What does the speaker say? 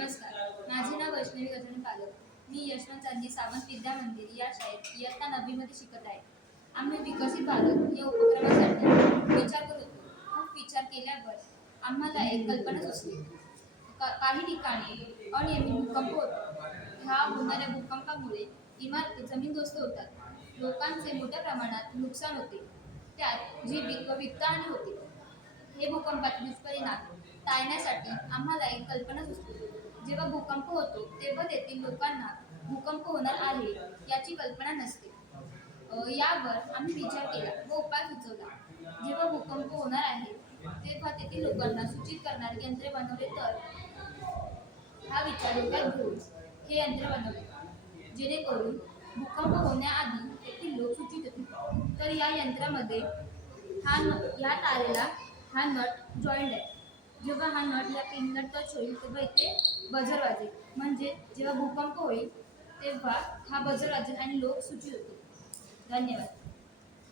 नमस्कार, माझे नाव वैष्णवी गजानन पालक. मी यशवंत चांदी सावंत विद्या मंदिर या शाळेत इयत्ता 9वी मध्ये शिकत आहे. आम्ही विकसित भारत या उपक्रमासाठी विचार करत होतो. खूप विचार केल्यावर आम्हाला एक कल्पना सुचली. काही ठिकाणी अनियमित भूकंप होतो. ह्या होणाऱ्या भूकंपामुळे इमारती जमीनदोस्त होतात. लोकांचे मोठ्या प्रमाणात नुकसान होते. त्यात जीविक व वित्तहानी होते. हे भूकंपाचे दुष्परिणाम टाळण्यासाठी आम्हाला एक कल्पना सुचली. जेव्हा भूकंप होतो तेव्हा तेथील लोकांना भूकंप होणार आहे याची कल्पना नसते. यावर आम्ही विचार केला व उपाय सुचवला. जेव्हा भूकंप होणार आहे तेव्हा तेथील लोकांना सूचित करणारे यंत्रे बनवले तर हा विचार डोक्यात घेऊन हे यंत्र बनवले, जेणेकरून भूकंप होण्याआधी तेथील लोक सूचित होतील. तर या यंत्रामध्ये या तारेला हा नट जॉईंट आहे. जेव्हा हा नट या पिनला टच होईल तेव्हा इथे बजर वाजेल, म्हणजे जेव्हा भूकंप होईल तेव्हा हा बजर वाजेल आणि लोक सूचित होतील. धन्यवाद.